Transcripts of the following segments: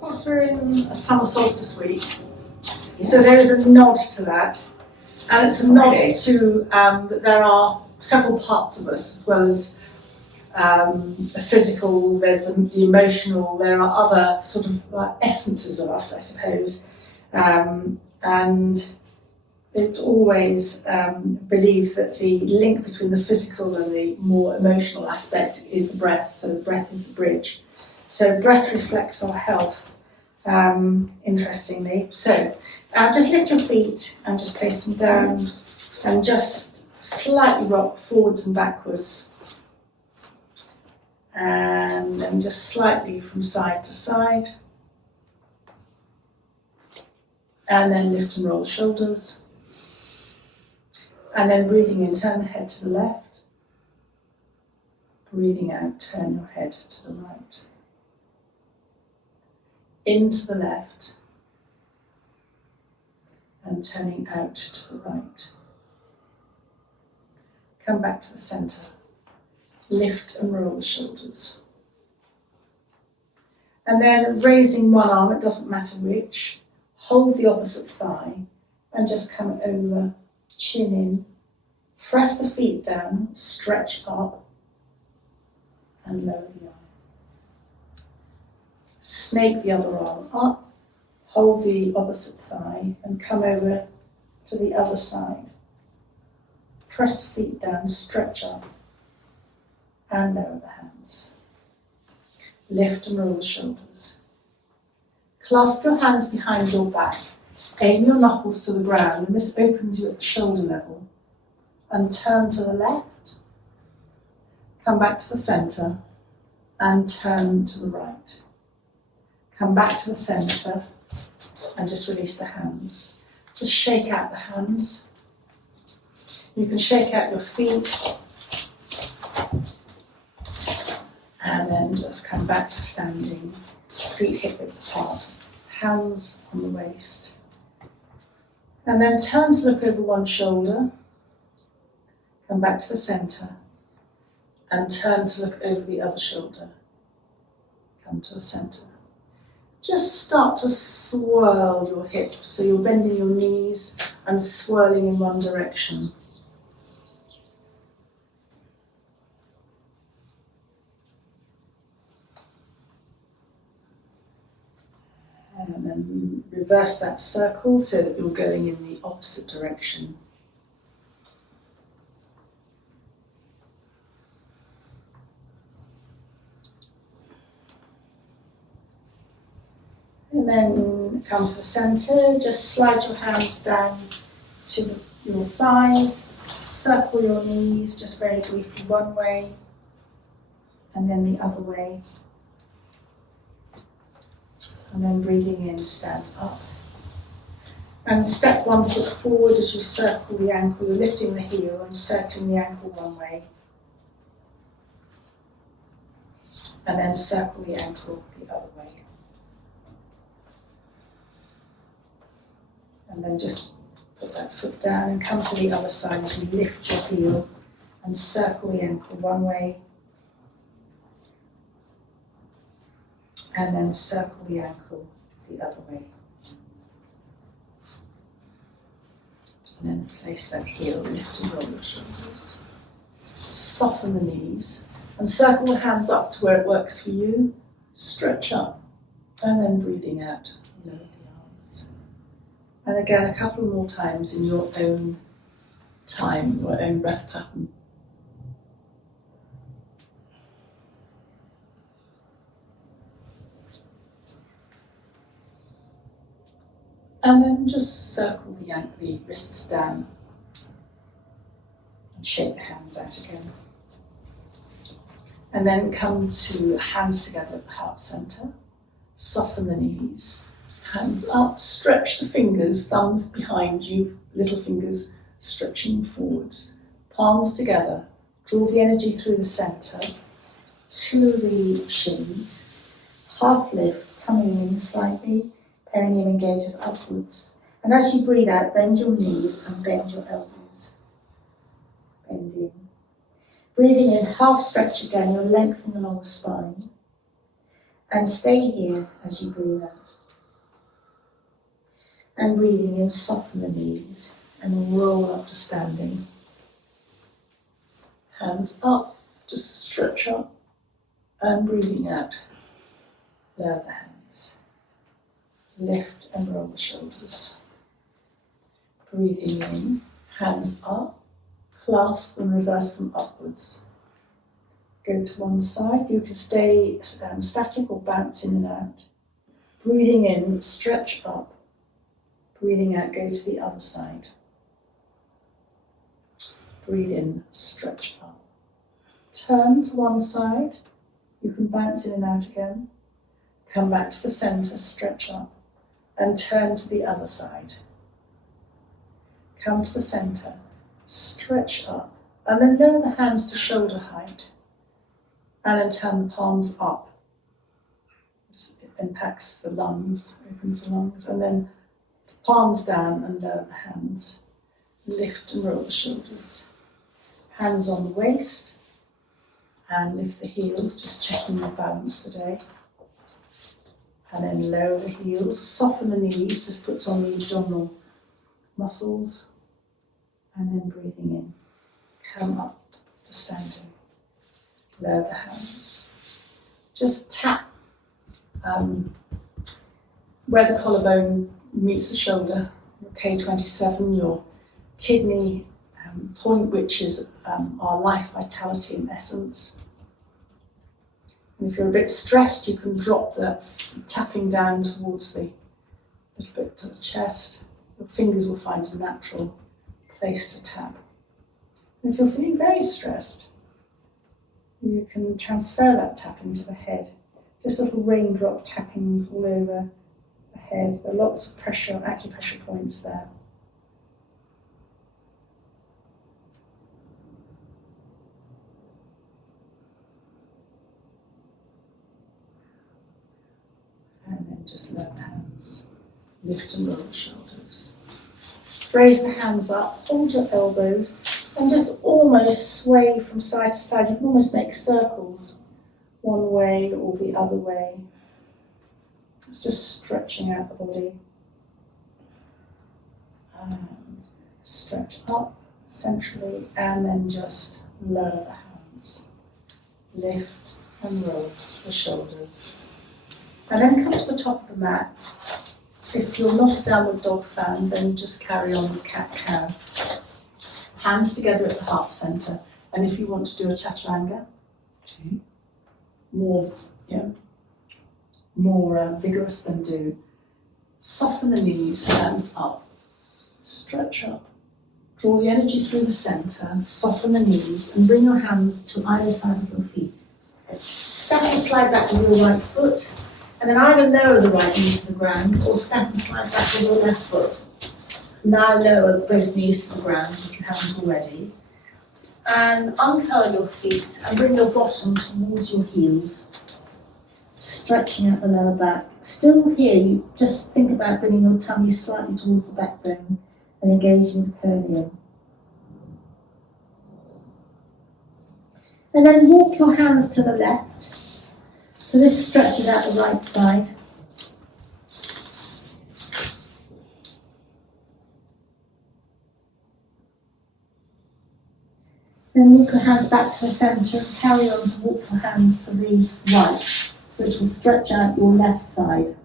Of course, we're in a summer solstice week, so there is a nod to that, and it's a nod to that there are several parts of us, as well as the physical, there's the emotional, there are other sort of essences of us, I suppose, and it's always believed that the link between the physical and the more emotional aspect is the breath, so the breath is the bridge. So breath reflects our health, interestingly. So just lift your feet and just place them down and just slightly rock forwards and backwards. And then just slightly from side to side. And then lift and roll shoulders. And then breathing in, turn the head to the left. Breathing out, turn your head to the right. Into the left. And turning out to the right. Come back to the centre. Lift and roll the shoulders. And then raising one arm, it doesn't matter which. Hold the opposite thigh and just come over, chin in. Press the feet down, stretch up and lower the arm. Snake the other arm up, hold the opposite thigh and come over to the other side. Press the feet down, stretch up and lower the hands. Lift and roll the shoulders. Clasp your hands behind your back. Aim your knuckles to the ground, and this opens you at the shoulder level. And turn to the left. Come back to the centre and turn to the right. Come back to the centre and just release the hands. Just shake out the hands. You can shake out your feet. And then just come back to standing, feet hip width apart, hands on the waist. And then turn to look over one shoulder, come back to the centre, and turn to look over the other shoulder. Come to the centre. Just start to swirl your hips, so you're bending your knees and swirling in one direction. And then reverse that circle so that you're going in the opposite direction. And then come to the centre, just slide your hands down to your thighs, circle your knees just very briefly one way and then the other way. And then breathing in, stand up. And step one foot forward as you circle the ankle. You're lifting the heel and circling the ankle one way. And then circle the ankle the other way. And then just put that foot down and come to the other side as you lift your heel and circle the ankle one way. And then circle the ankle the other way. And then place that heel, lift and roll your shoulders. Soften the knees and circle the hands up to where it works for you. Stretch up and then breathing out, lower the arms. And again, a couple more times in your own time, your own breath pattern. And then just circle the wrists down and shake the hands out again. And then come to hands together at the heart centre. Soften the knees, hands up, stretch the fingers, thumbs behind you, little fingers stretching forwards. Palms together, draw the energy through the centre to the shins. Half lift, tummy in slightly. Perineum engages upwards. And as you breathe out, bend your knees and bend your elbows. Bend in. Breathing in, half stretch again, you're lengthening along the spine. And stay here as you breathe out. And breathing in, soften the knees and roll up to standing. Hands up, just stretch up. And breathing out, lower the hands. Lift and roll the shoulders. Breathing in, hands up, clasp and reverse them upwards. Go to one side, you can stay static or bounce in and out. Breathing in, stretch up. Breathing out, go to the other side. Breathe in, stretch up. Turn to one side, you can bounce in and out again. Come back to the centre, stretch up, and turn to the other side. Come to the centre, stretch up, and then lower the hands to shoulder height, and then turn the palms up. This impacts the lungs, opens the lungs, and then palms down and lower the hands. Lift and roll the shoulders. Hands on the waist, and lift the heels, just checking your balance today. And then lower the heels, soften the knees, this puts on the abdominal muscles. And then breathing in, come up to standing. Lower the hands. Just tap where the collarbone meets the shoulder, your K27, your kidney point, which is our life, vitality and essence. And if you're a bit stressed, you can drop the tapping down towards the little bit to the chest. Your fingers will find a natural place to tap. And if you're feeling very stressed, you can transfer that tapping to the head. Just little raindrop tappings all over the head. There are lots of pressure, acupressure points there. And then just lower hands. Lift and roll the shoulders. Raise the hands up, hold your elbows, and just almost sway from side to side. You can almost make circles one way or the other way. It's just stretching out the body. And stretch up centrally, and then just lower the hands. Lift and roll the shoulders. And then come to the top of the mat. If you're not a downward dog fan, then just carry on with cat-cow. Hands together at the heart centre. And if you want to do a chaturanga, more vigorous, than do. Soften the knees, hands up. Stretch up. Draw the energy through the centre, soften the knees, and bring your hands to either side of your feet. Step and slide back with your right foot, and then either lower the right knee to the ground or step and slide back with your left foot. Now lower both knees to the ground if you haven't already. And uncurl your feet and bring your bottom towards your heels, stretching out the lower back. Still here, you just think about bringing your tummy slightly towards the backbone and engaging the perineum. And then walk your hands to the left. So this stretches out the right side. Then walk your hands back to the centre and carry on to walk your hands to the right, which will stretch out your left side.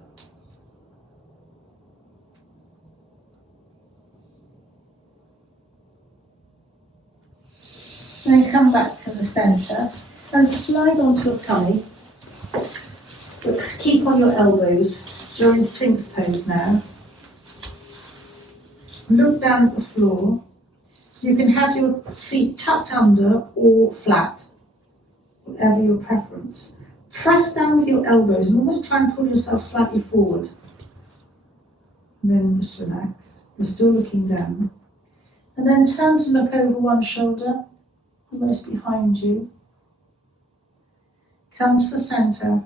And then come back to the centre and slide onto your tummy. But keep on your elbows. You're in Sphinx pose now. Look down at the floor. You can have your feet tucked under or flat, whatever your preference. Press down with your elbows and almost try and pull yourself slightly forward. And then just relax. You're still looking down. And then turn to look over one shoulder, almost behind you. Come to the centre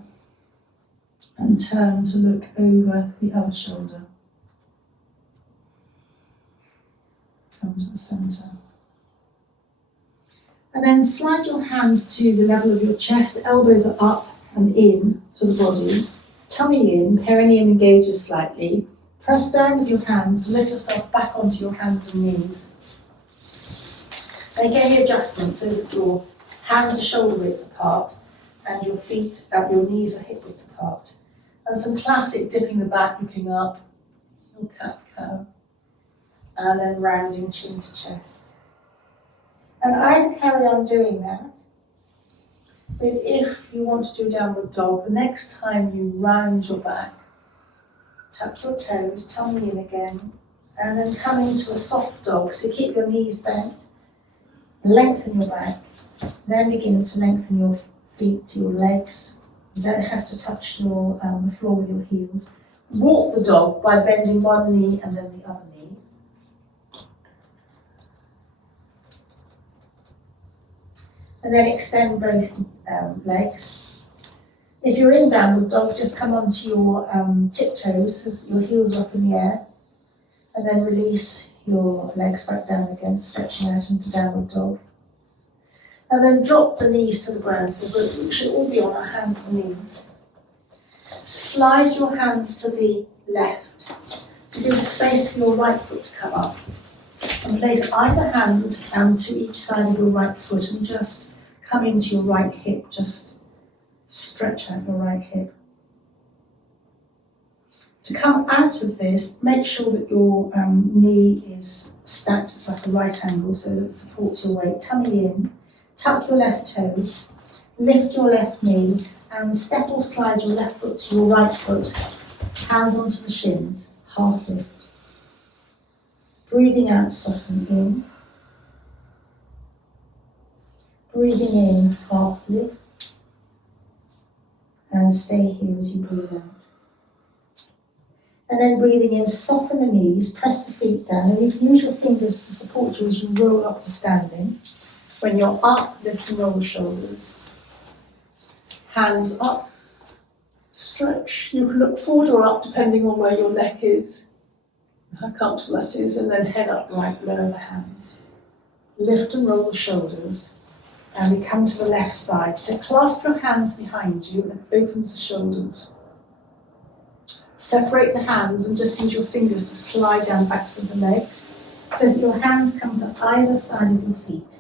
and turn to look over the other shoulder. Come to the centre. And then slide your hands to the level of your chest, elbows are up, and in to the body. Tummy in, perineum engages slightly. Press down with your hands to lift yourself back onto your hands and knees. And again, the adjustment so that your hands are shoulder width apart and your feet, your knees are hip width apart. And some classic dipping the back, looking up, your cat-cow, and then rounding chin to chest. And either carry on doing that, but if you want to do downward dog, the next time you round your back, tuck your toes, tummy in again, and then come into a soft dog. So keep your knees bent, lengthen your back, then begin to lengthen your feet to your legs. You don't have to touch your, the floor with your heels. Walk the dog by bending one knee and then the other knee. And then extend both legs. If you're in downward dog, just come onto your tiptoes, so your heels are up in the air, and then release your legs back down again, stretching out into downward dog. And then drop the knees to the ground, so we should all be on our hands and knees. Slide your hands to the left to give space for your right foot to come up. And place either hand to each side of your right foot and just come into your right hip, just stretch out your right hip. To come out of this, make sure that your knee is stacked, it's like a right angle so that it supports your weight. Tummy in, tuck your left toes, lift your left knee and step or slide your left foot to your right foot, hands onto the shins, half lift. Breathing out, soften in. Breathing in, half lift. And stay here as you breathe out. And then breathing in, soften the knees, press the feet down, and you can use your fingers to support you as you roll up to standing. When you're up, lift and roll the shoulders. Hands up, stretch. You can look forward or up depending on where your neck is, how comfortable that is, and then head upright, lower the hands. Lift and roll the shoulders, and we come to the left side. So clasp your hands behind you and it opens the shoulders. Separate the hands and just use your fingers to slide down backs of the legs so that your hands come to either side of your feet.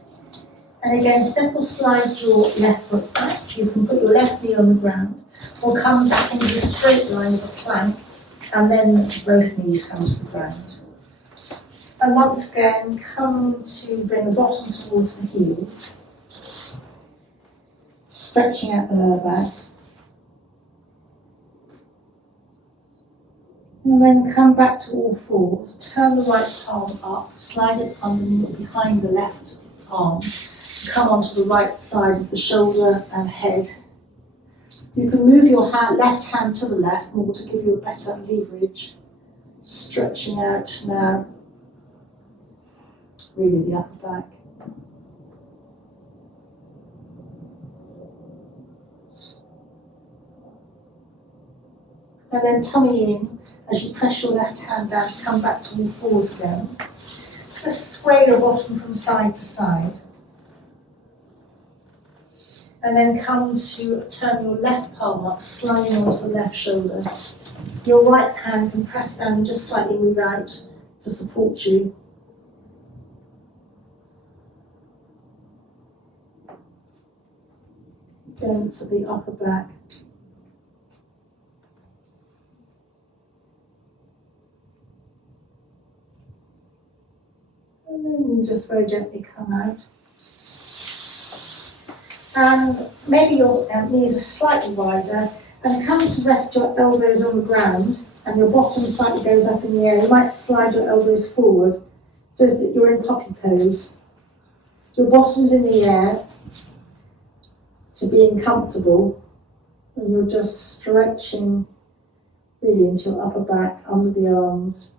And again, step or slide your left foot back. You can put your left knee on the ground or come back into a straight line of a plank and then both knees come to the ground. And once again, come to bring the bottom towards the heels, stretching out the lower back. And then come back to all fours, turn the right palm up, slide it underneath or behind the left arm, come onto the right side of the shoulder and head. You can move your left hand to the left more to give you a better leverage. Stretching out now, really the upper back. And then tummy in as you press your left hand down to come back to all fours again. Just sway your bottom from side to side. And then come to turn your left palm up, sliding onto the left shoulder. Your right hand can press down and just slightly move out to support you. Going to the upper back. And then just very gently come out. And maybe your knees are slightly wider, and come to rest your elbows on the ground, and your bottom slightly goes up in the air. You might slide your elbows forward so that you're in puppy pose. Your bottom's in the air to being comfortable, and you're just stretching really into your upper back, under the arms.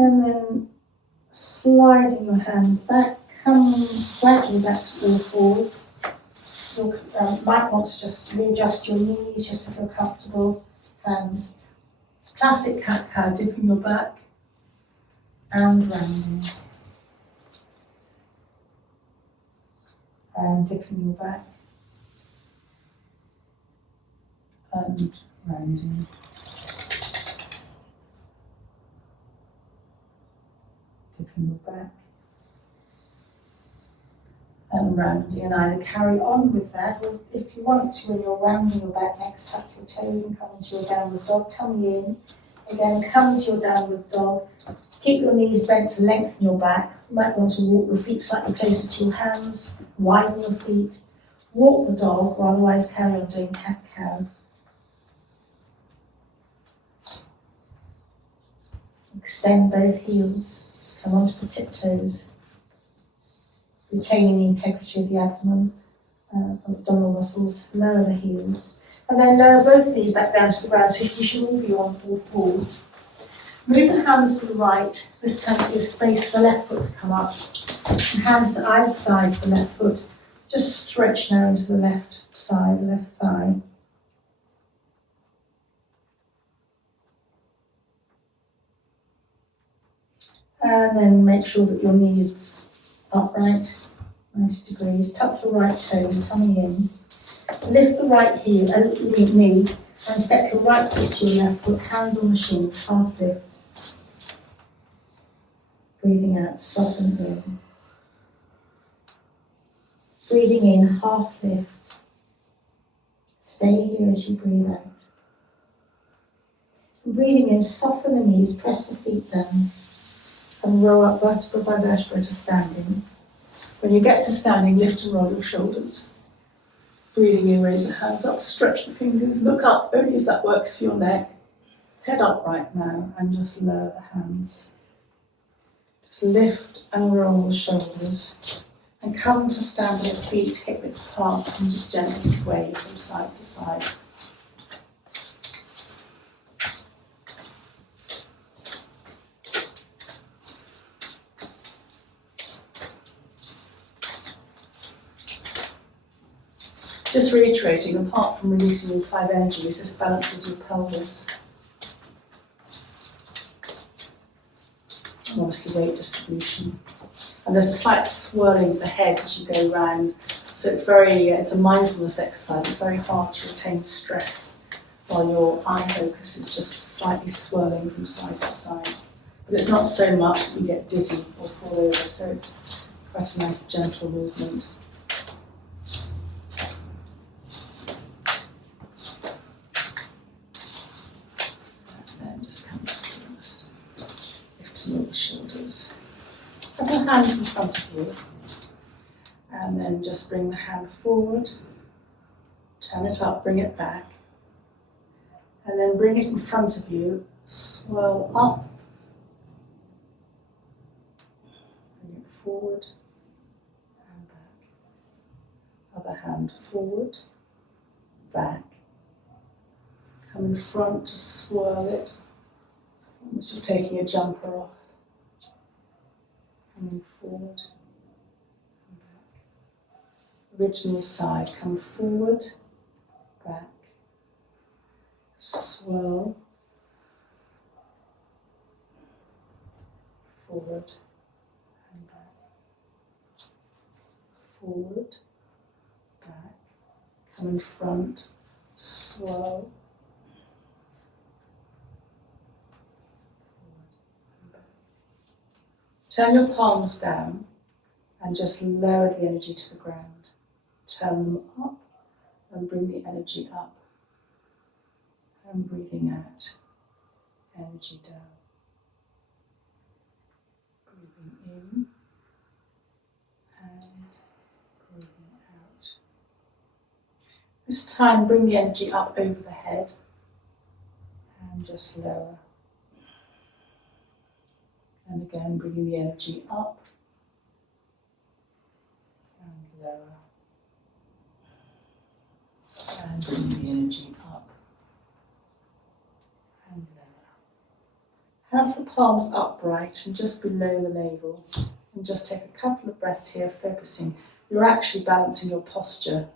And then sliding your hands back, come gradually back to all fours. You might want to just readjust your knees just to feel comfortable. Hands Classic cat-cow, dipping your back and rounding. And dipping your back and rounding. Dipping your back and rounding, and either carry on with that, or if you want to, when you're rounding your back next, tuck your toes and come into your downward dog, tummy in. Again, come to your downward dog. Keep your knees bent to lengthen your back. You might want to walk your feet slightly closer to your hands, widen your feet. Walk the dog, or otherwise carry on doing cat-cow. Extend both heels, come onto the tiptoes, retaining the integrity of the abdomen, abdominal muscles, lower the heels. And then lower both knees back down to the ground, so you should all be on all fours. Move the hands to the right, this time to give space for the left foot to come up. And hands to either side of the left foot. Just stretch now into the left side, the left thigh. And then make sure that your knee is upright, 90 degrees. Tuck your right toes, tummy in. Lift the right knee and step your right foot to your left foot, hands on the shins, half lift. Breathing out, soften in. Breathing in, half lift. Stay here as you breathe out. And breathing in, soften the knees, press the feet down, and roll up vertebra by vertebra to standing. When you get to standing, lift and roll your shoulders. Breathing in, raise the hands up, stretch the fingers, look up, only if that works for your neck. Head upright now, and just lower the hands. Just lift and roll the shoulders. And come to stand with feet hip width apart and just gently sway from side to side. Just reiterating, apart from releasing all 5 energies, this balances your pelvis. And obviously weight distribution. And there's a slight swirling of the head as you go round. So it's a mindfulness exercise. It's very hard to retain stress while your eye focus is just slightly swirling from side to side. But it's not so much that you get dizzy or fall over, so it's quite a nice gentle movement. And then just come to stillness. Lift and roll the shoulders. Have your hands in front of you, and then just bring the hand forward, turn it up, bring it back, and then bring it in front of you, swirl up, bring it forward and back. Other hand forward, back, come in front to swirl it, it's almost you're taking a jumper off. Coming forward and back. Original side, come forward, back, swirl, forward and back, forward, back, come in front, swirl, turn your palms down and just lower the energy to the ground. Turn them up and bring the energy up. And breathing out, energy down. Breathing in and breathing out. This time bring the energy up over the head and just lower. And again, bringing the energy up and lower. And bringing the energy up and lower. Have the palms upright and just below the navel. And just take a couple of breaths here, focusing. You're actually balancing your posture.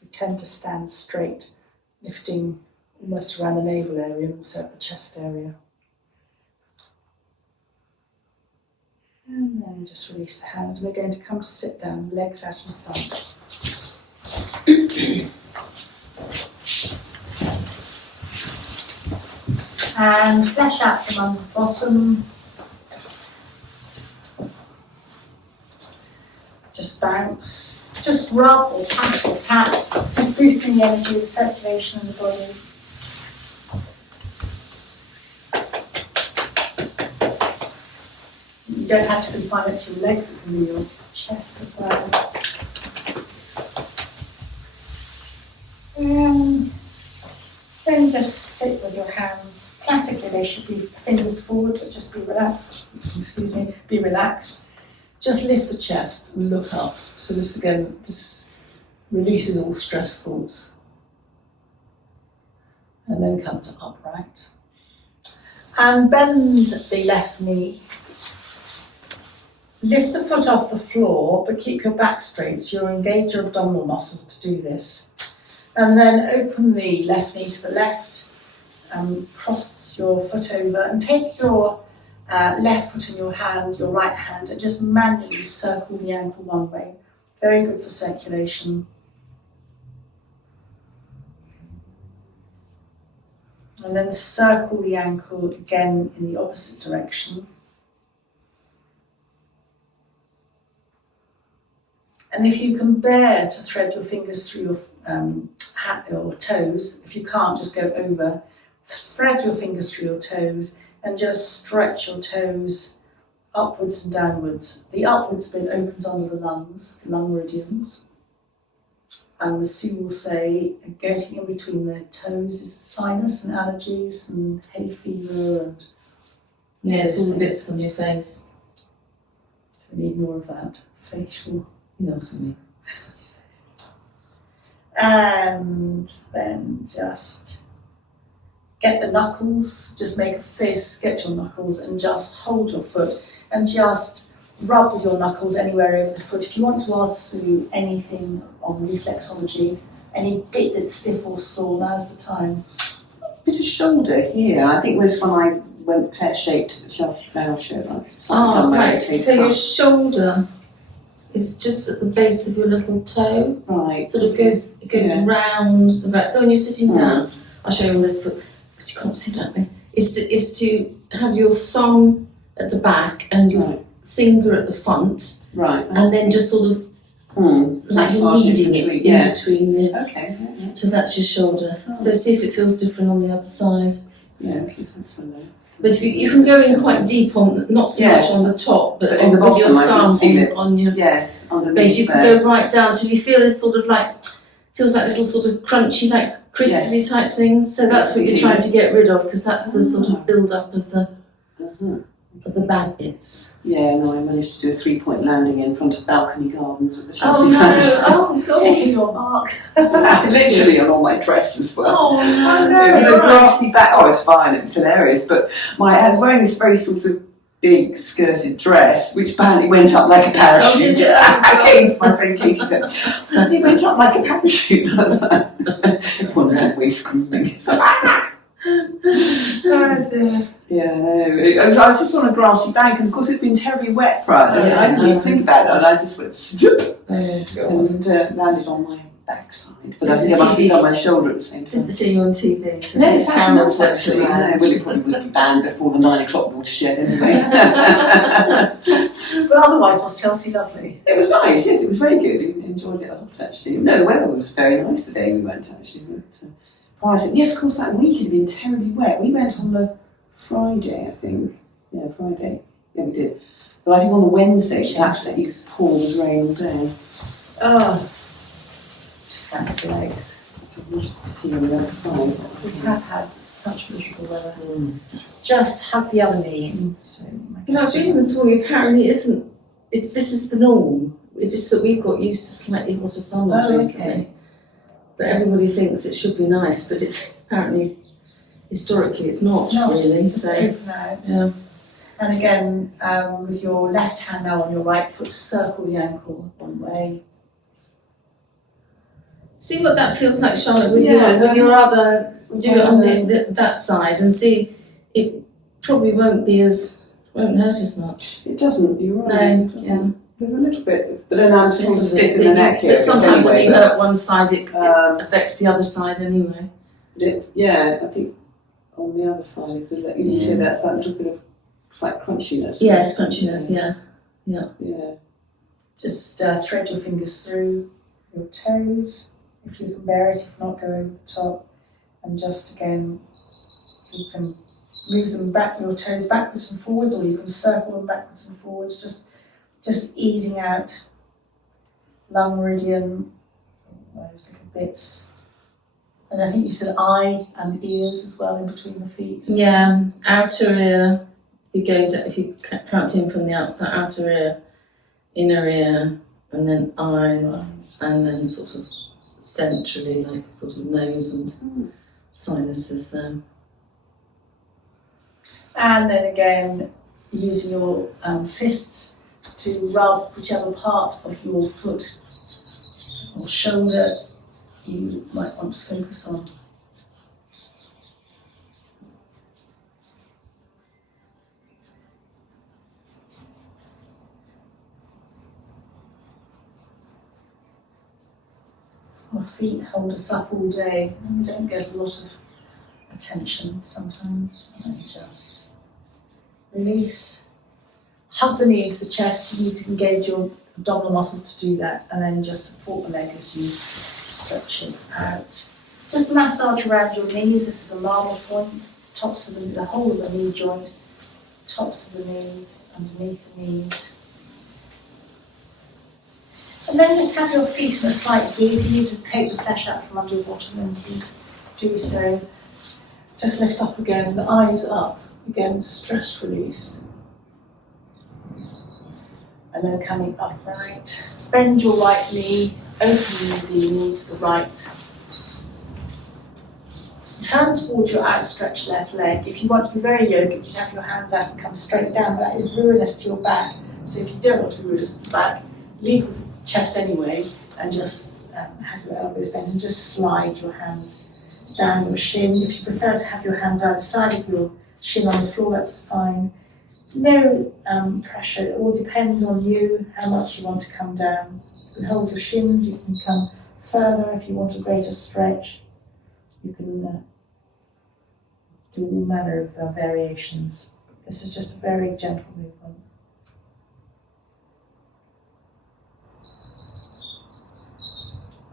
We tend to stand straight, lifting almost around the navel area and also at the chest area. And then just release the hands. We're going to come to sit down, legs out in front. And flesh out from under the bottom. Just bounce, just rub or pat or tap, just boosting the energy, the circulation in the body. You don't have to confine it to your legs, it can be your chest as well. Then just sit with your hands. Classically, they should be fingers forward, but just be relaxed. Excuse me, be relaxed. Just lift the chest and look up. So this again just releases all stress thoughts. And then come to upright. And bend the left knee. Lift the foot off the floor, but keep your back straight, so you'll engage your abdominal muscles to do this. And then open the left knee to the left, cross your foot over, and take your left foot in your hand, your right hand, and just manually circle the ankle one way. Very good for circulation. And then circle the ankle again in the opposite direction. And if you can bear to thread your fingers through your or toes, if you can't, just go over. Thread your fingers through your toes and just stretch your toes upwards and downwards. The upwards bit opens under the lungs, the lung meridians. And as Sue will say, getting in between the toes is sinus and allergies and hay fever and... Yes, all the bits on your face. So we need more of that, facial. You know what I mean. And then just get the knuckles, just make a fist, get your knuckles and just hold your foot and just rub with your knuckles anywhere over the foot. If you want to ask Sue anything on reflexology, any bit that's stiff or sore, now's the time. Bit of shoulder here. I think it was when I went pear-shaped to the Chelsea Flower Show. Oh, right. So your shoulder is just at the base of your little toe. Right. Sort of goes round the back. So when you're sitting down, I'll show you on this foot, because you can't see that way, is to have your thumb at the back and your finger at the front. Right. And then just sort of like you're kneading it in between the... Okay. Yeah. So that's your shoulder. So see if it feels different on the other side. Yeah, okay, thanks for that. But if you can go in quite deep on, not so much on the top, but on, with your thumb on your base. You can go right down till you feel this sort of like, feels like little sort of crunchy, like crispy type things. So that's what you're trying to get rid of, because that's the sort of build up of the bad bits. Yeah, no, I managed to do a 3-point landing in front of balcony gardens at the Chelsea Town. Oh God! Taking your mark. Literally on all my dress as well. Oh no! It was a grassy back. Oh, it's fine. It was hilarious. But I was wearing this very sort of big skirted dress, which apparently went up like a parachute. Oh, did it? My friend Katie said, it went up like a parachute. Everyone ran away screaming. Oh dear. Yeah, no. I was just on a grassy bank, and of course it'd been terribly wet prior. I didn't even think about it, and I just went and landed on my backside. But I think I must have done my shoulder at the same time. Didn't see you on TV. So No, it's cameras actually. No, well, it probably would be banned before the 9 o'clock watershed anyway. But otherwise, was Chelsea lovely? It was nice, yes, it was very good. I enjoyed it a lot, actually. No, the weather was very nice the day we went, actually. But, prior to, yes, of course, that week had been terribly wet. We went on the Friday, I think. Yeah, Friday. Yeah, we did. But I think on the Wednesday, it absolutely poured with rain all day. Oh, just bounce the legs. See on the other side. We have had such miserable weather. Just hug the other knee in. So No, I was reading this morning, apparently this is the norm. It's just that we've got used to slightly hotter summers recently. But everybody thinks it should be nice, but it's apparently, historically, it's not really. Just So, open out. yeah. And again, with your left hand now on your right foot, circle the ankle one way. See what that feels like, Charlotte, with Yeah, your other do it on that side and see. It probably won't hurt as much. It doesn't. You're right. No, It doesn't. yeah. There's a little bit, but then I'm sort of stiff in the But neck here. But sometimes when anyway, you hurt one side, it um, affects the other side anyway. Yeah, I think on the other side is that you say that's that little bit of like crunchiness. Yes, crunchiness. Yeah. Yeah. Just thread your fingers through your toes, if you can bear it, if not, go over the top. And just again, you can move them back, your toes backwards and forwards, or you can circle them backwards and forwards, just easing out lung meridian, those little bits. And I think you said eye and ears as well in between the feet. Yeah, outer ear. If you count in from the outside, outer ear, inner ear, and then eyes, and then sort of centrally, like sort of nose and sinuses there. And then again, using your fists to rub whichever part of your foot or shoulder you might want to focus on. Our feet hold us up all day and we don't get a lot of attention sometimes. And just release. Hug the knees, the chest. You need to engage your abdominal muscles to do that, and then just support the leg as you stretch it out. Just massage around your knees. This is a marble point. Tops of the whole of the knee joint. Tops of the knees, underneath the knees. And then just have your feet in a slight V. If you need to take the flesh out from under your bottom, then please do so. Just lift up again, the eyes up. Again, stress release. And then coming upright. Bend your right knee, open the knee to the right. Turn towards your outstretched left leg. If you want to be very yogic, you'd have your hands out and come straight down. That is ruinous to your back. So if you don't want to be ruinous to the back, lead with the chest anyway, and just have your elbows bent and just slide your hands down your shin. If you prefer to have your hands either side of your shin on the floor, that's fine. No pressure, it all depends on you, how much you want to come down. You can hold your shins, you can come further if you want a greater stretch. You can do all manner of variations. This is just a very gentle movement.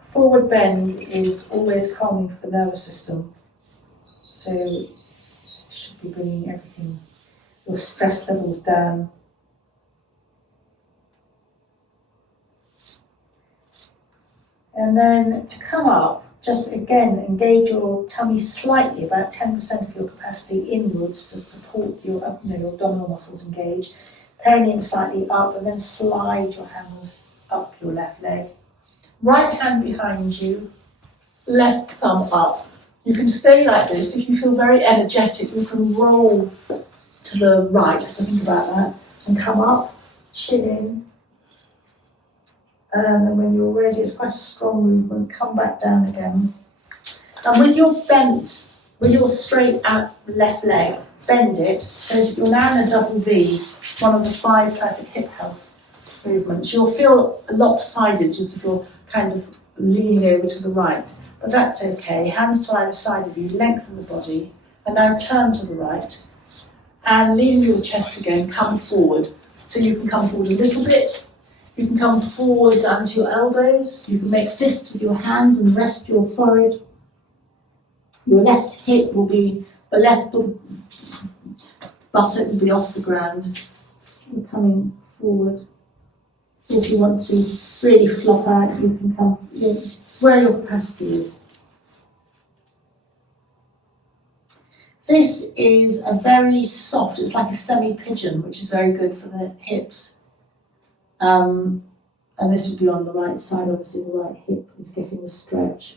Forward bend is always calming for the nervous system. So it should be bringing everything, your stress levels down. And then to come up, just again engage your tummy slightly, about 10% of your capacity inwards to support your, your abdominal muscles engage. Perineum slightly up, and then slide your hands up your left leg. Right hand behind you, left thumb up. You can stay like this. If you feel very energetic, you can roll to the right, have to think about that, and come up, chin in. And then when you're ready, it's quite a strong movement, come back down again. And with your bent, with your straight out left leg, bend it so that you're now in a double V, one of the 5 perfect hip health movements. You'll feel lopsided just if you're kind of leaning over to the right, but that's okay. Hands to either side of you, lengthen the body, and now turn to the right. And leading your chest again, come forward. So you can come forward a little bit. You can come forward down to your elbows. You can make fists with your hands and rest your forehead. Your left hip will be, the left buttock will be off the ground. You're coming forward. If you want to really flop out, you can come where your capacity is. This is a very soft, it's like a semi-pigeon, which is very good for the hips. And this would be on the right side, obviously the right hip is getting the stretch.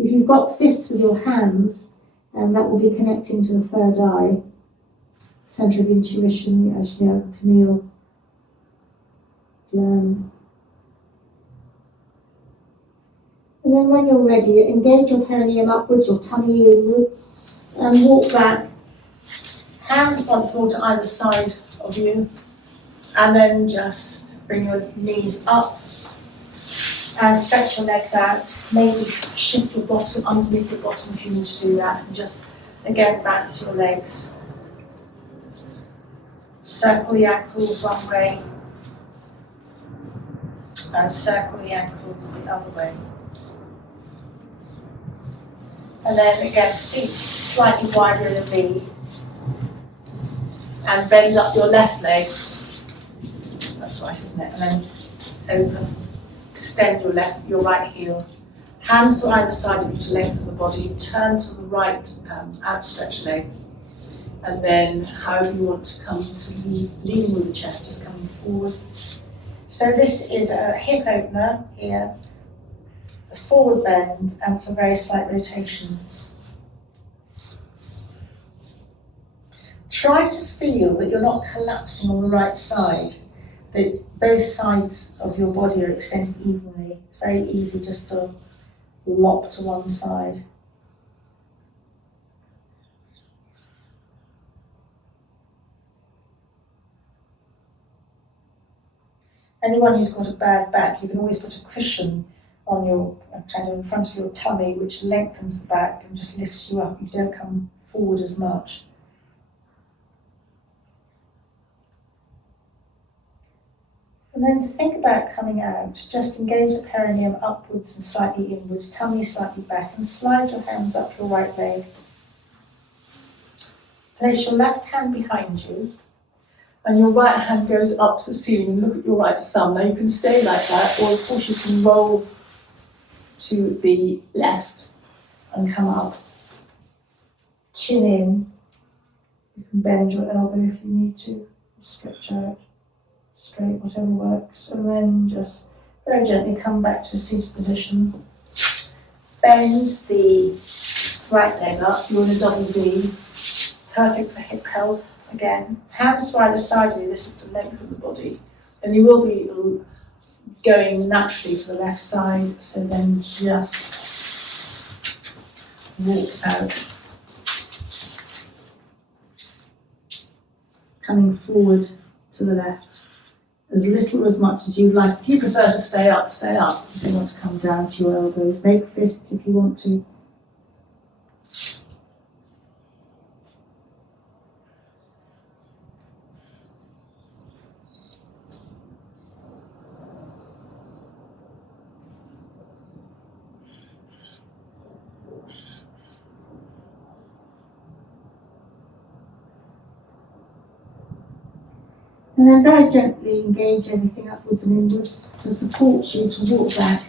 If you've got fists with your hands, And that will be connecting to the third eye, centre of intuition, the Ajna pineal gland. And then when you're ready, engage your perineum upwards, your tummy inwards, and walk back. Hands once more to either side of you, and then just bring your knees up and stretch your legs out. Maybe shift your bottom underneath your bottom if you need to do that, and just again bounce your legs. Circle the ankles one way and circle the ankles the other way. And then again, feet slightly wider in a V. And bend up your left leg. That's right, isn't it? And then open. Extend your right heel. Hands to either side of you to lengthen the body. Turn to the right outstretched leg. And then however you want to come to leading with the chest, just coming forward. So this is a hip opener here. A forward bend and some very slight rotation. Try to feel that you're not collapsing on the right side, that both sides of your body are extended evenly. It's very easy just to lop to one side. Anyone who's got a bad back, you can always put a cushion on your, kind of in front of your tummy, which lengthens the back and just lifts you up. You don't come forward as much. And then to think about coming out, just engage the perineum upwards and slightly inwards, tummy slightly back, and slide your hands up your right leg. Place your left hand behind you, and your right hand goes up to the ceiling, and look at your right thumb. Now you can stay like that, or of course you can roll to the left and come up. Chin in. You can bend your elbow if you need to, stretch out. Straight, whatever works, and then just very gently come back to a seated position. Bend the right leg up, you're in a double V, perfect for hip health. Again, hands to either side of you, this is to lengthen the body, and you will be going naturally to the left side, so then just walk out. Coming forward to the left. As little or as much as you'd like. If you prefer to stay up, stay up. If you want to come down to your elbows, make fists if you want to. And then very gently engage everything upwards and inwards to support you to walk back.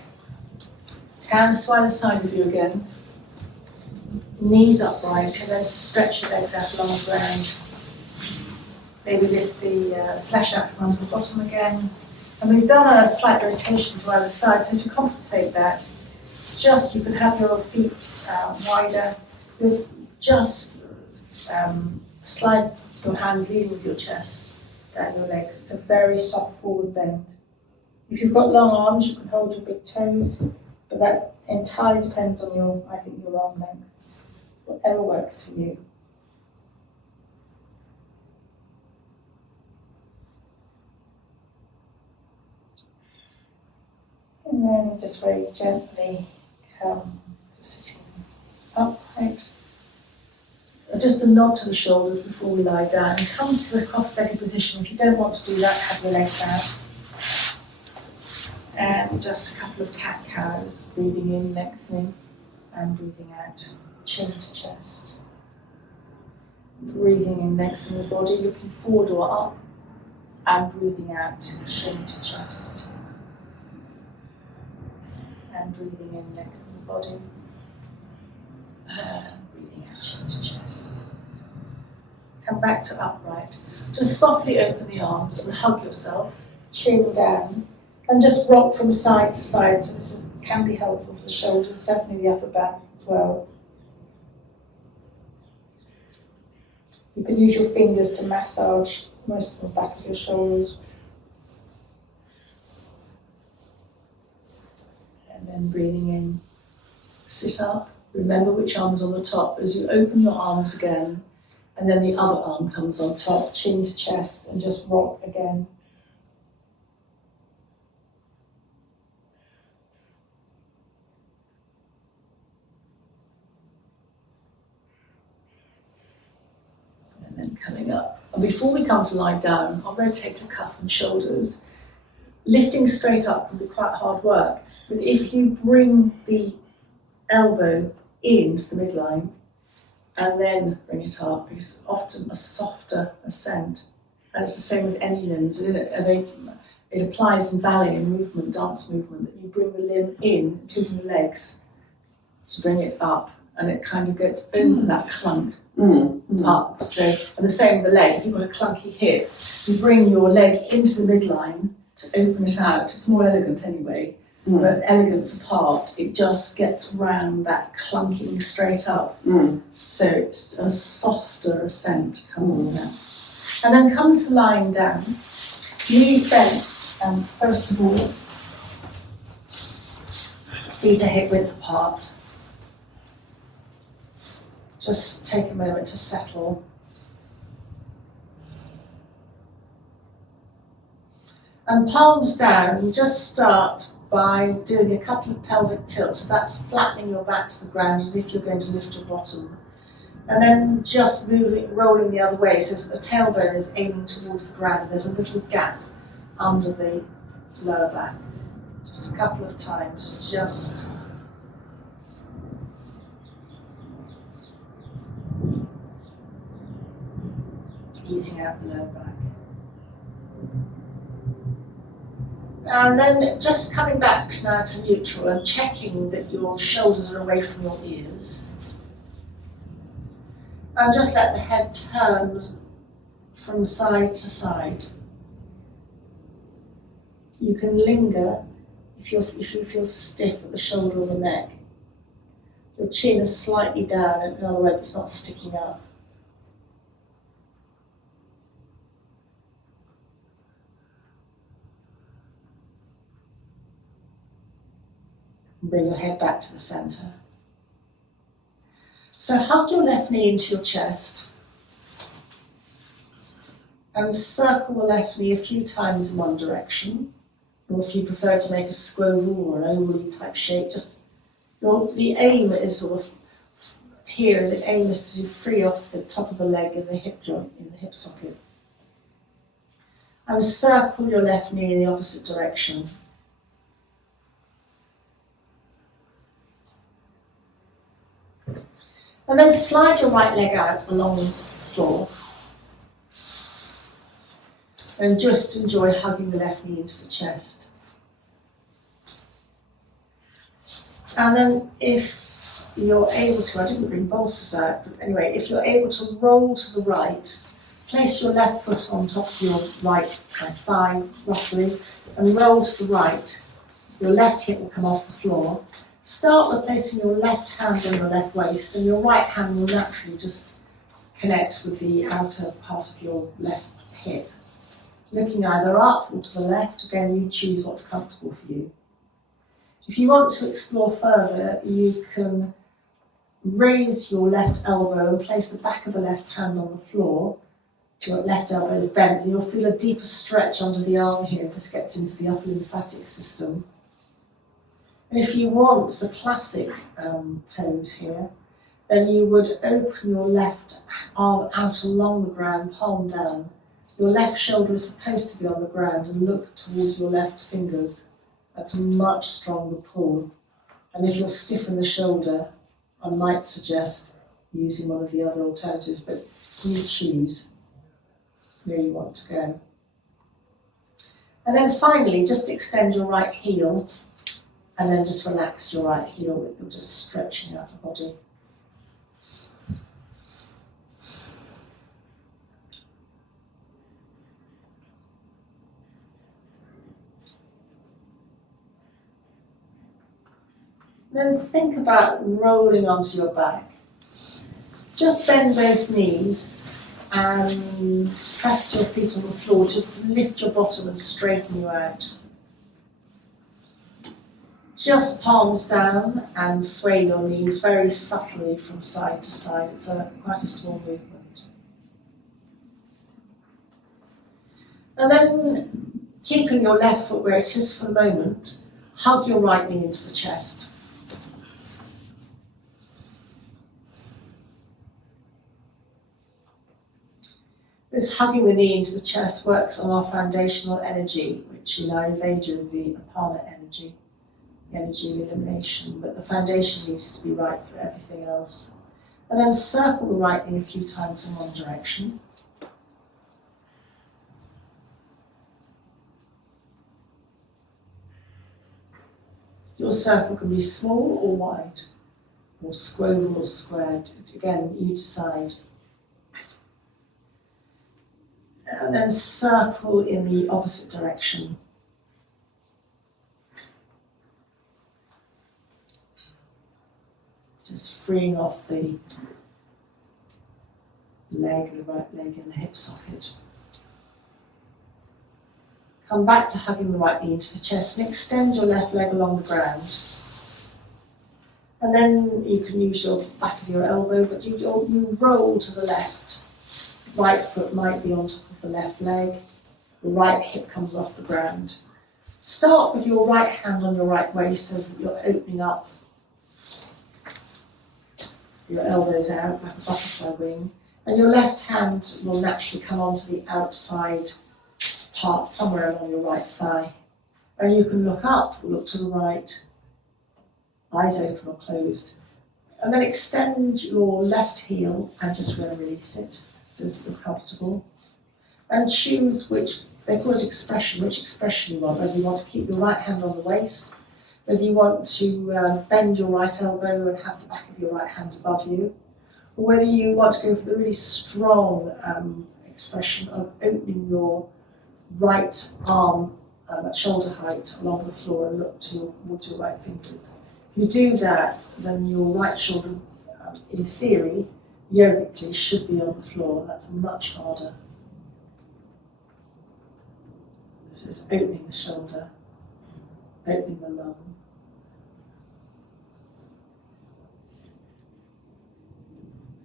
Hands to either side of you again. Knees upright, and then stretch your legs out along the ground. Maybe lift the flesh out from under the bottom again. And we've done a slight rotation to either side, so to compensate that, just you can have your feet wider. You'll just slide your hands leading with your chest down your legs. It's a very soft forward bend. If you've got long arms, you can hold your big toes, but that entirely depends on your arm length. Whatever works for you. And then just very gently come to sitting upright. Just a nod to the shoulders before we lie down. Come to the cross-legged position. If you don't want to do that, have your legs out. And just a couple of cat-cows, breathing in, lengthening, and breathing out, chin to chest. Breathing in, lengthening the body, looking forward or up, and breathing out, chin to chest. And breathing in, lengthening the body. And breathing out, chin to chest. Come back to upright. Just softly open the arms and hug yourself, chin down, and just rock from side to side. So this can be helpful for the shoulders, certainly the upper back as well. You can use your fingers to massage most of the back of your shoulders. And then breathing in. Sit up. Remember which arm's on the top. As you open your arms again, and then the other arm comes on top, chin to chest, and just rock again. And then coming up. And before we come to lie down, I'll rotate to cuff and shoulders. Lifting straight up can be quite hard work, but if you bring the elbow into the midline and then bring it up, it's often a softer ascent. And it's the same with any limbs. It applies in ballet and movement, dance movement, that you bring the limb in, including the legs, to bring it up, and it kind of gets over that clunk up. So, and the same with the leg. If you've got a clunky hip, you bring your leg into the midline to open it out. It's more elegant anyway. But elegance apart, it just gets round that clunking straight up. So it's a softer ascent coming down. And then come to lying down, knees bent, and first of all, feet are hip width apart. Just take a moment to settle. And palms down, you just start by doing a couple of pelvic tilts. So that's flattening your back to the ground as if you're going to lift your bottom. And then just rolling the other way, so the tailbone is aiming towards the ground, and there's a little gap under the lower back. Just a couple of times, just easing out the lower back. And then just coming back now to neutral and checking that your shoulders are away from your ears. And just let the head turn from side to side. You can linger if you feel stiff at the shoulder or the neck. Your chin is slightly down, in other words, it's not sticking up. Bring your head back to the centre. So hug your left knee into your chest and circle the left knee a few times in one direction, or if you prefer to make a squoval or an oval type shape, just the aim is sort of here, the aim is to free off the top of the leg in the hip joint, in the hip socket. And circle your left knee in the opposite direction. And then slide your right leg out along the floor. And just enjoy hugging the left knee into the chest. And then if you're able to, I didn't bring bolsters out, but anyway, if you're able to roll to the right, place your left foot on top of your right thigh, roughly, and roll to the right. Your left hip will come off the floor. Start with placing your left hand on your left waist, and your right hand will naturally just connect with the outer part of your left hip. Looking either up or to the left, again, you choose what's comfortable for you. If you want to explore further, you can raise your left elbow and place the back of the left hand on the floor. Your left elbow is bent, and you'll feel a deeper stretch under the arm here if this gets into the upper lymphatic system. And if you want the classic pose here, then you would open your left arm out along the ground, palm down. Your left shoulder is supposed to be on the ground and look towards your left fingers. That's a much stronger pull. And if you're stiff in the shoulder, I might suggest using one of the other alternatives, but you choose where you want to go. And then finally, just extend your right heel. And then just relax your right heel, you're just stretching out the body. Then think about rolling onto your back. Just bend both knees and press your feet on the floor just to lift your bottom and straighten you out. Just palms down and sway your knees very subtly from side to side. It's quite a small movement. And then, keeping your left foot where it is for the moment, hug your right knee into the chest. This hugging the knee into the chest works on our foundational energy, which in Ayurveda is the Apana energy, the energy of elimination, but the foundation needs to be right for everything else. And then circle the right knee a few times in one direction. Your circle can be small or wide, or squoval or squared. Again, you decide. And then circle in the opposite direction. Just freeing off the right leg in the hip socket. Come back to hugging the right knee into the chest and extend your left leg along the ground. And then you can use your back of your elbow, but you roll to the left. Right foot might be on top of the left leg. The right hip comes off the ground. Start with your right hand on your right waist so that you're opening up your elbows out like a butterfly wing. And your left hand will naturally come onto the outside part somewhere along your right thigh. And you can look up, look to the right, eyes open or closed. And then extend your left heel and just release it so it's comfortable. And choose which, they call it expression, which expression you want, whether you want to keep your right hand on the waist, whether you want to bend your right elbow and have the back of your right hand above you, or whether you want to go for the really strong expression of opening your right arm at shoulder height along the floor and look towards your right fingers. If you do that, then your right shoulder, in theory, yogically should be on the floor. That's much harder. So it's opening the shoulder, opening the lung.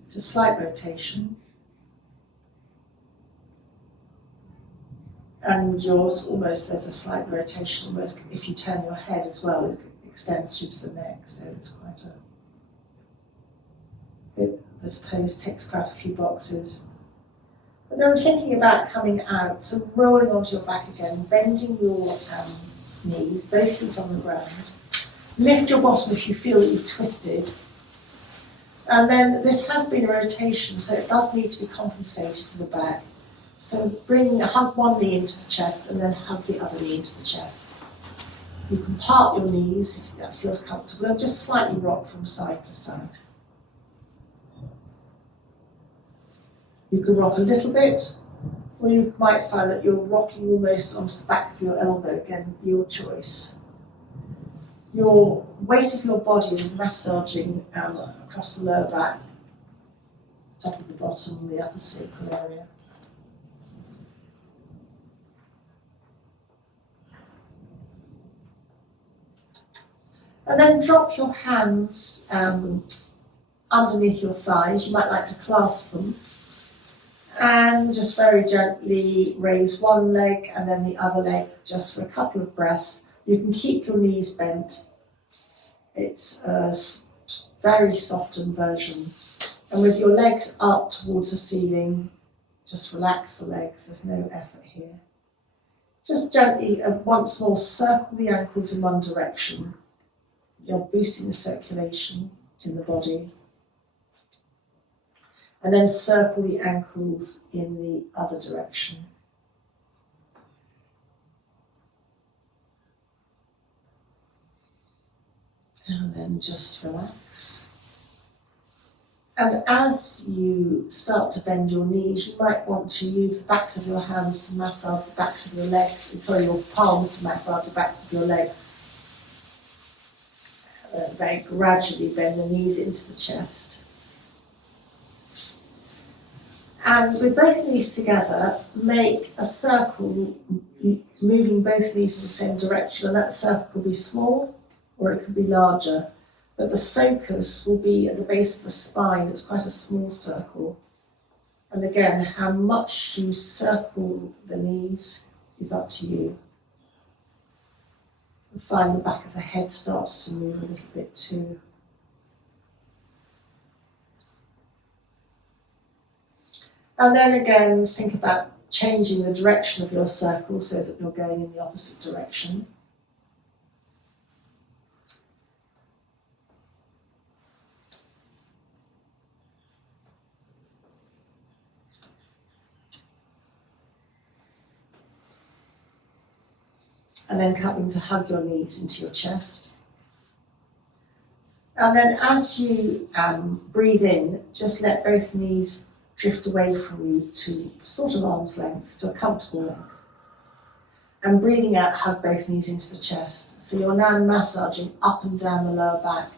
It's a slight rotation. And yours almost, there's a slight rotation almost if you turn your head as well, it extends through to the neck, so it's quite this pose ticks quite a few boxes. But then thinking about coming out, so rolling onto your back again, bending your knees, both feet on the ground. Lift your bottom if you feel that you've twisted. And then this has been a rotation, so it does need to be compensated for the back. So hug one knee into the chest and then hug the other knee into the chest. You can part your knees if that feels comfortable and just slightly rock from side to side. You can rock a little bit, or you might find that you're rocking almost onto the back of your elbow, again, your choice. Your weight of your body is massaging across the lower back, top of the bottom, the upper sacral area. And then drop your hands underneath your thighs. You might like to clasp them. And just very gently raise one leg and then the other leg just for a couple of breaths. You can keep your knees bent. It's a very softened version. And with your legs up towards the ceiling, just relax the legs. There's no effort here. Just gently, once more, circle the ankles in one direction. You're boosting the circulation in the body. And then circle the ankles in the other direction. And then just relax. And as you start to bend your knees, you might want to use the backs of your hands to massage the backs of your legs, your palms to massage the backs of your legs. Very gradually bend the knees into the chest. And with both knees together, make a circle, moving both knees in the same direction, and that circle could be small or it could be larger. But the focus will be at the base of the spine. It's quite a small circle. And again, how much you circle the knees is up to you. And find the back of the head starts to move a little bit too. And then again, think about changing the direction of your circle so that you're going in the opposite direction. And then coming to hug your knees into your chest. And then as you breathe in, just let both knees drift away from you to sort of arm's length, to a comfortable length. And breathing out, hug both knees into the chest. So you're now massaging up and down the lower back,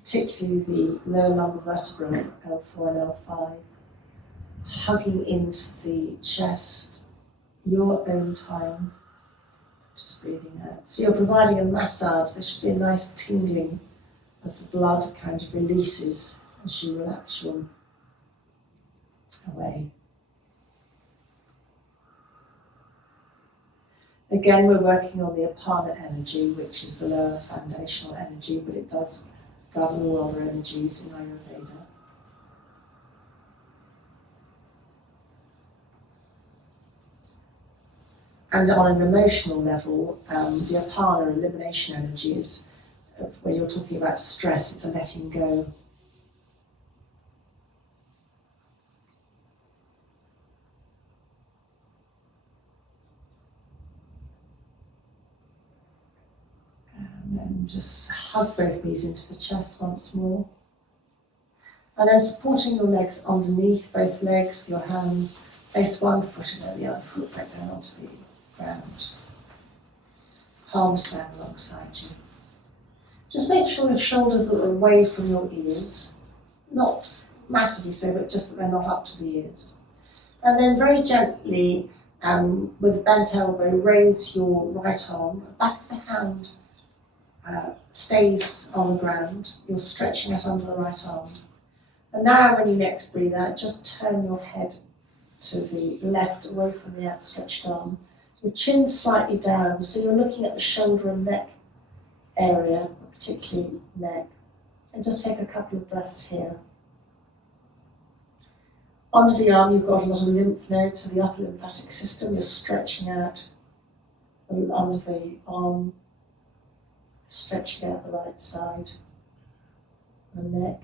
particularly the lower lumbar vertebrae, L4 and L5. Hugging into the chest, your own time. Just breathing out. So you're providing a massage. There should be a nice tingling as the blood kind of releases as you relax your away. Again, we're working on the Apana energy, which is the lower foundational energy, but it does govern all other energies in Ayurveda. And on an emotional level, the Apana elimination energy is, when you're talking about stress, it's a letting go. And then just hug both knees into the chest once more. And then supporting your legs underneath, both legs with your hands. Place one foot and then the other foot right down onto the ground. Palms down alongside you. Just make sure your shoulders are away from your ears. Not massively so, but just that they're not up to the ears. And then very gently, with a bent elbow, raise your right arm. The back of the hand stays on the ground. You're stretching it under the right arm. And now when you next breathe out, just turn your head to the left, away from the outstretched arm. Your chin slightly down, so you're looking at the shoulder and neck area, particularly neck. And just take a couple of breaths here. Under the arm, you've got a lot of lymph nodes, so the upper lymphatic system, you're stretching out under the arm, stretching out the right side, the neck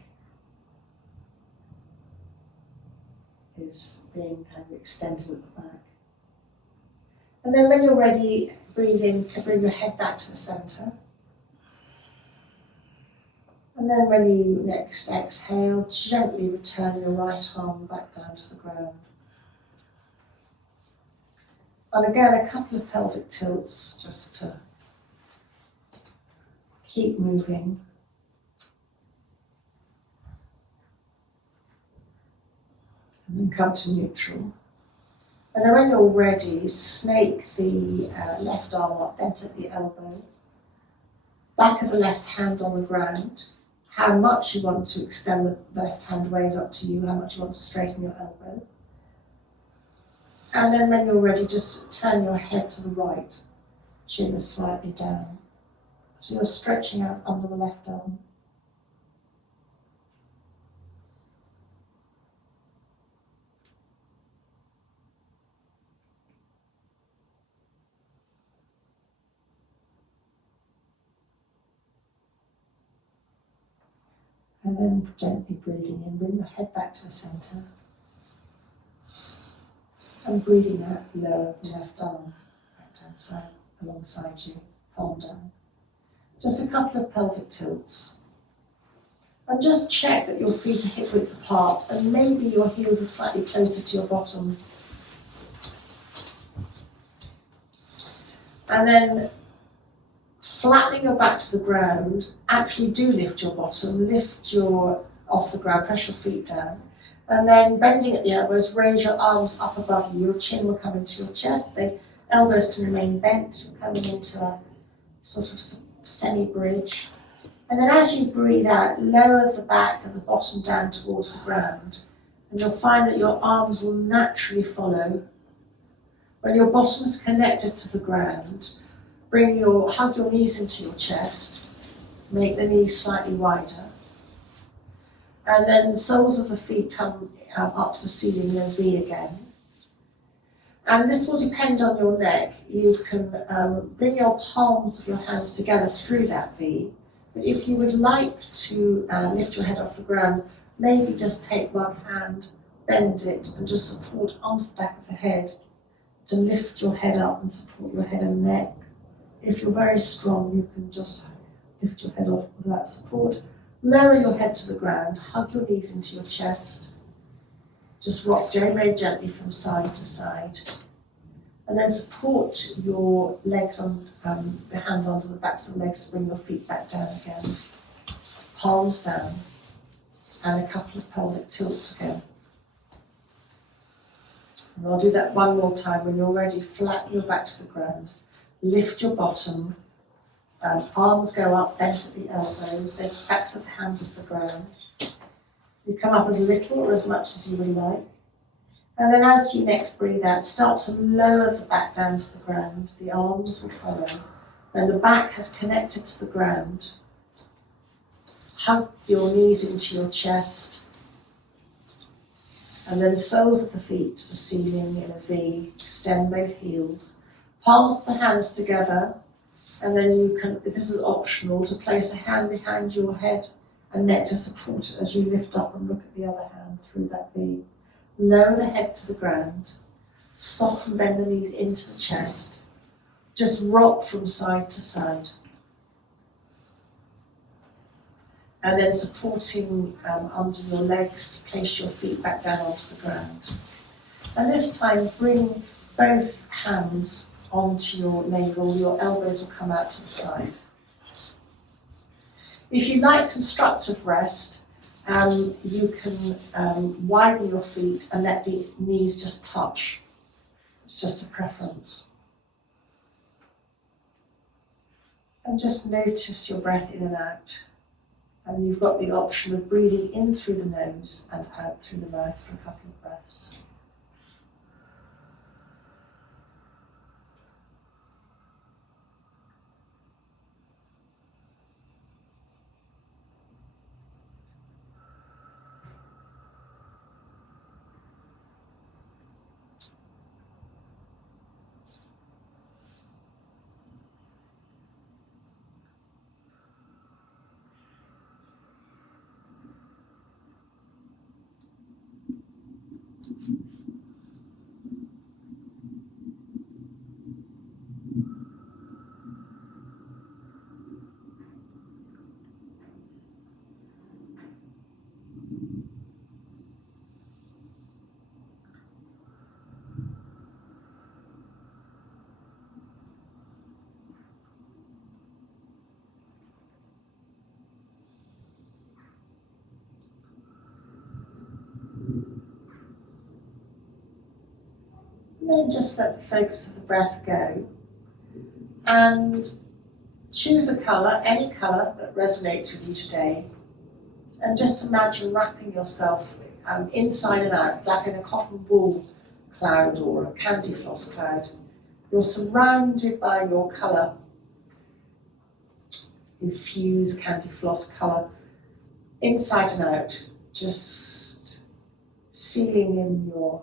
is being kind of extended at the back. And then when you're ready, breathe in, bring your head back to the centre. And then when you next exhale, gently return your right arm back down to the ground. And again, a couple of pelvic tilts just to keep moving. And then come to neutral. And then when you're ready, snake the left arm up, bent at the elbow. Back of the left hand on the ground. How much you want to extend the left hand way is up to you, how much you want to straighten your elbow. And then when you're ready, just turn your head to the right, chin is slightly down. So you're stretching out under the left arm. And then gently breathing in, bring your head back to the centre. And breathing out, lower the left arm, back down side, alongside you, palm down. Just a couple of pelvic tilts. And just check that your feet are hip width apart and maybe your heels are slightly closer to your bottom. And then flattening your back to the ground, actually do lift your bottom, lift your off the ground, press your feet down, And then bending at the elbows, raise your arms up above you. Your chin will come into your chest. The elbows can remain bent. You're coming into a sort of semi-bridge. And then as you breathe out, lower the back and the bottom down towards the ground. And you'll find that your arms will naturally follow. When your bottom is connected to the ground, hug your knees into your chest. Make the knees slightly wider. And then the soles of the feet come up to the ceiling in a V again. And this will depend on your neck. You can bring your palms of your hands together through that V. But if you would like to lift your head off the ground, maybe just take one hand, bend it, and just support onto the back of the head to lift your head up and support your head and neck. If you're very strong, you can just lift your head off without support. Lower your head to the ground, hug your knees into your chest. Just rock very gently from side to side. And then support your legs on, the hands onto the backs of the legs to bring your feet back down again. Palms down. And a couple of pelvic tilts again. And I'll do that one more time. When you're ready, flatten your back to the ground. Lift your bottom. Arms go up, bent at the elbows, then backs of the hands to the ground. You come up as little or as much as you would like. And then as you next breathe out, start to lower the back down to the ground. The arms will follow. When the back has connected to the ground, hug your knees into your chest. And then soles of the feet to the ceiling in a V. Extend both heels. Palms of the hands together. And then you can, this is optional, to place a hand behind your head and neck to support it as you lift up and look at the other hand through that V. Lower the head to the ground. Soften, bend the knees into the chest. Just rock from side to side. And then supporting under your legs to place your feet back down onto the ground. And this time bring both hands onto your navel, your elbows will come out to the side. If you like constructive rest, you can widen your feet and let the knees just touch. It's just a preference. And just notice your breath in and out. And you've got the option of breathing in through the nose and out through the mouth for a couple of breaths. Then just let the focus of the breath go and choose a colour, any colour that resonates with you today, and just imagine wrapping yourself inside and out like in a cotton wool cloud or a candy floss cloud. You're surrounded by your colour, infused candy floss colour, inside and out, just sealing in your,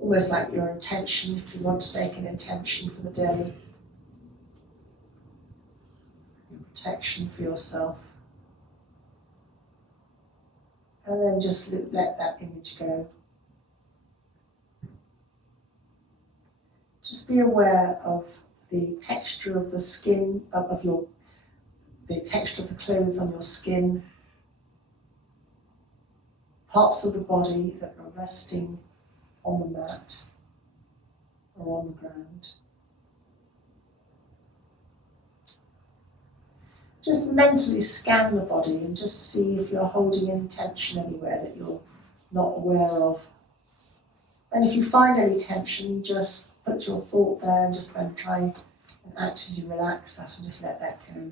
almost like your intention, if you want to make an intention for the day, your protection for yourself. And then just let that image go. Just be aware of the texture of the skin, the texture of the clothes on your skin, parts of the body that are resting on the mat or on the ground. Just mentally scan the body and just see if you're holding any tension anywhere that you're not aware of. And if you find any tension, just put your thought there and just then try and actively relax that and just let that go.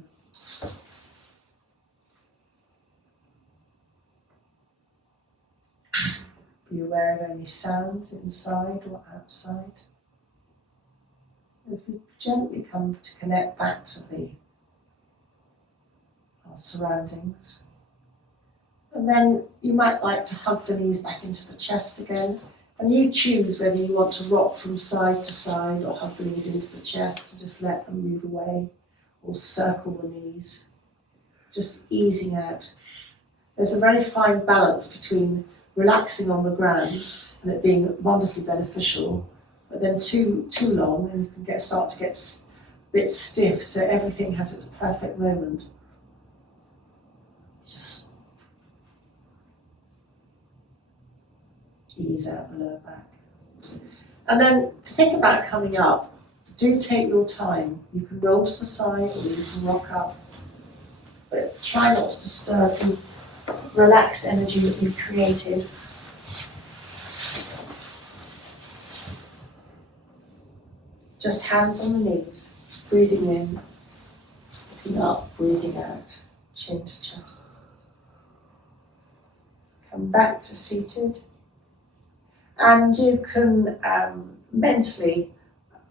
Be aware of any sounds inside or outside. As we gently come to connect back to our surroundings. And then you might like to hug the knees back into the chest again. And you choose whether you want to rock from side to side or hug the knees into the chest and just let them move away, or circle the knees, just easing out. There's a very fine balance between relaxing on the ground and it being wonderfully beneficial, but then too long and you can start to get a bit stiff, so everything has its perfect moment. Just ease out the lower back. And then to think about coming up, do take your time. You can roll to the side or you can rock up, but try not to disturb the relaxed energy that you've created. Just hands on the knees, breathing in, looking up, breathing out, chin to chest. Come back to seated. And you can mentally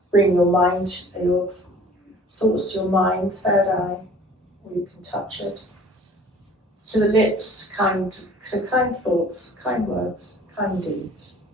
bring your mind, your thoughts to your mind, third eye, or you can touch it. To the lips, kind thoughts, kind words, kind deeds.